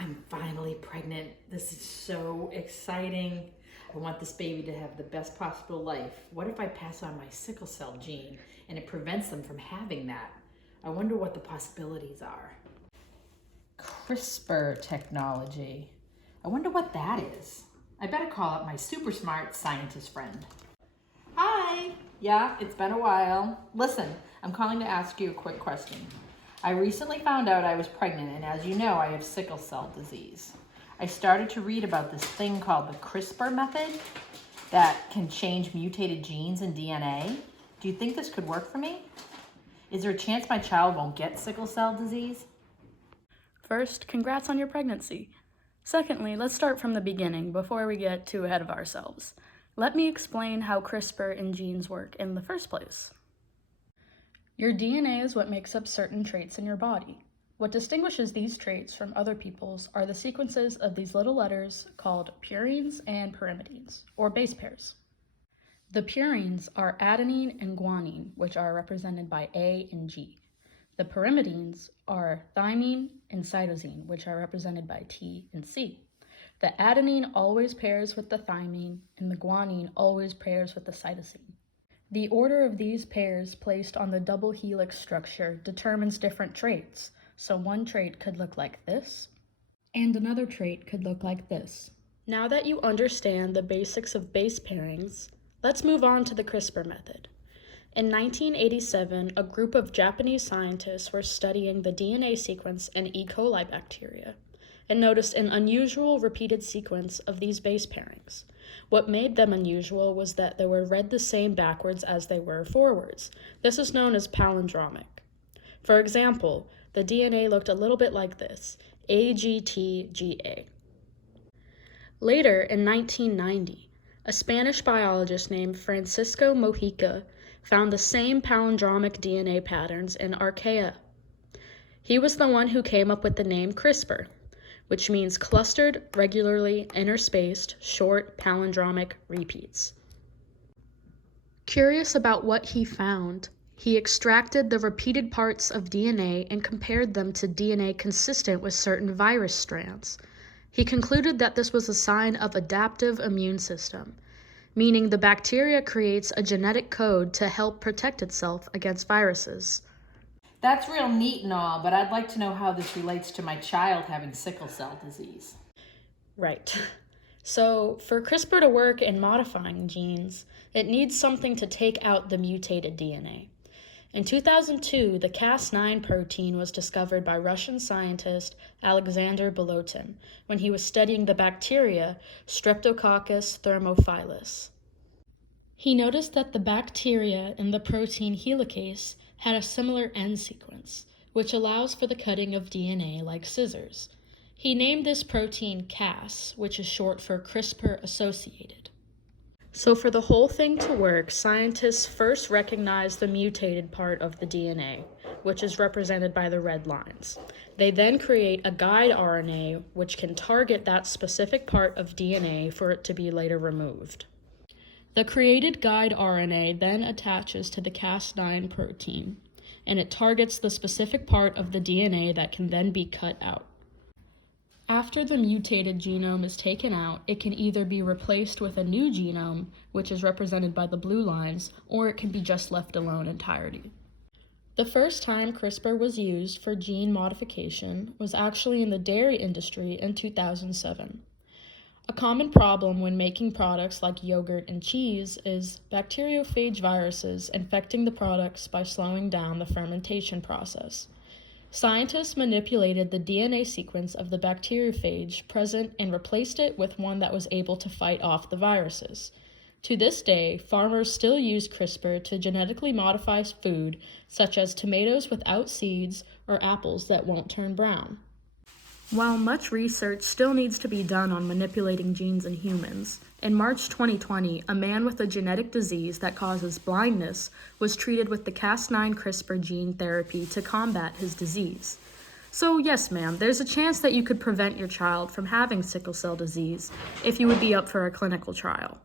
I'm finally pregnant. This is so exciting. I want this baby to have the best possible life. What if I pass on my sickle cell gene and it prevents them from having that? I wonder what the possibilities are. CRISPR technology. I wonder what that is. I better call up my super smart scientist friend. Hi. Yeah, it's been a while. Listen, I'm calling to ask you a quick question. I recently found out I was pregnant, and as you know, I have sickle cell disease. I started to read about this thing called the CRISPR method that can change mutated genes and DNA. Do you think this could work for me? Is there a chance my child won't get sickle cell disease? First, congrats on your pregnancy. Secondly, let's start from the beginning before we get too ahead of ourselves. Let me explain how CRISPR and genes work in the first place. Your DNA is what makes up certain traits in your body. What distinguishes these traits from other people's are the sequences of these little letters called purines and pyrimidines, or base pairs. The purines are adenine and guanine, which are represented by A and G. The pyrimidines are thymine and cytosine, which are represented by T and C. The adenine always pairs with the thymine, and the guanine always pairs with the cytosine. The order of these pairs placed on the double helix structure determines different traits. So one trait could look like this, and another trait could look like this. Now that you understand the basics of base pairings, let's move on to the CRISPR method. In 1987, a group of Japanese scientists were studying the DNA sequence in E. coli bacteria and noticed an unusual repeated sequence of these base pairings. What made them unusual was that they were read the same backwards as they were forwards. This is known as palindromic. For example, the DNA looked a little bit like this, AGTGA. Later, in 1990, a Spanish biologist named Francisco Mojica found the same palindromic DNA patterns in archaea. He was the one who came up with the name CRISPR, which means clustered, regularly interspaced, short palindromic repeats. Curious about what he found, he extracted the repeated parts of DNA and compared them to DNA consistent with certain virus strands. He concluded that this was a sign of adaptive immune system, meaning the bacteria creates a genetic code to help protect itself against viruses. That's real neat and all, but I'd like to know how this relates to my child having sickle cell disease. Right. So, for CRISPR to work in modifying genes, it needs something to take out the mutated DNA. In 2002, the Cas9 protein was discovered by Russian scientist Alexander Bolotin when he was studying the bacteria Streptococcus thermophilus. He noticed that the bacteria in the protein helicase had a similar end sequence, which allows for the cutting of DNA like scissors. He named this protein Cas, which is short for CRISPR-associated. So for the whole thing to work, scientists first recognize the mutated part of the DNA, which is represented by the red lines. They then create a guide RNA, which can target that specific part of DNA for it to be later removed. The created guide RNA then attaches to the Cas9 protein, and it targets the specific part of the DNA that can then be cut out. After the mutated genome is taken out, it can either be replaced with a new genome, which is represented by the blue lines, or it can be just left alone entirely. The first time CRISPR was used for gene modification was actually in the dairy industry in 2007. A common problem when making products like yogurt and cheese is bacteriophage viruses infecting the products by slowing down the fermentation process. Scientists manipulated the DNA sequence of the bacteriophage present and replaced it with one that was able to fight off the viruses. To this day, farmers still use CRISPR to genetically modify food, such as tomatoes without seeds or apples that won't turn brown. While much research still needs to be done on manipulating genes in humans, in March 2020, a man with a genetic disease that causes blindness was treated with the Cas9 CRISPR gene therapy to combat his disease. So yes, ma'am, there's a chance that you could prevent your child from having sickle cell disease if you would be up for a clinical trial.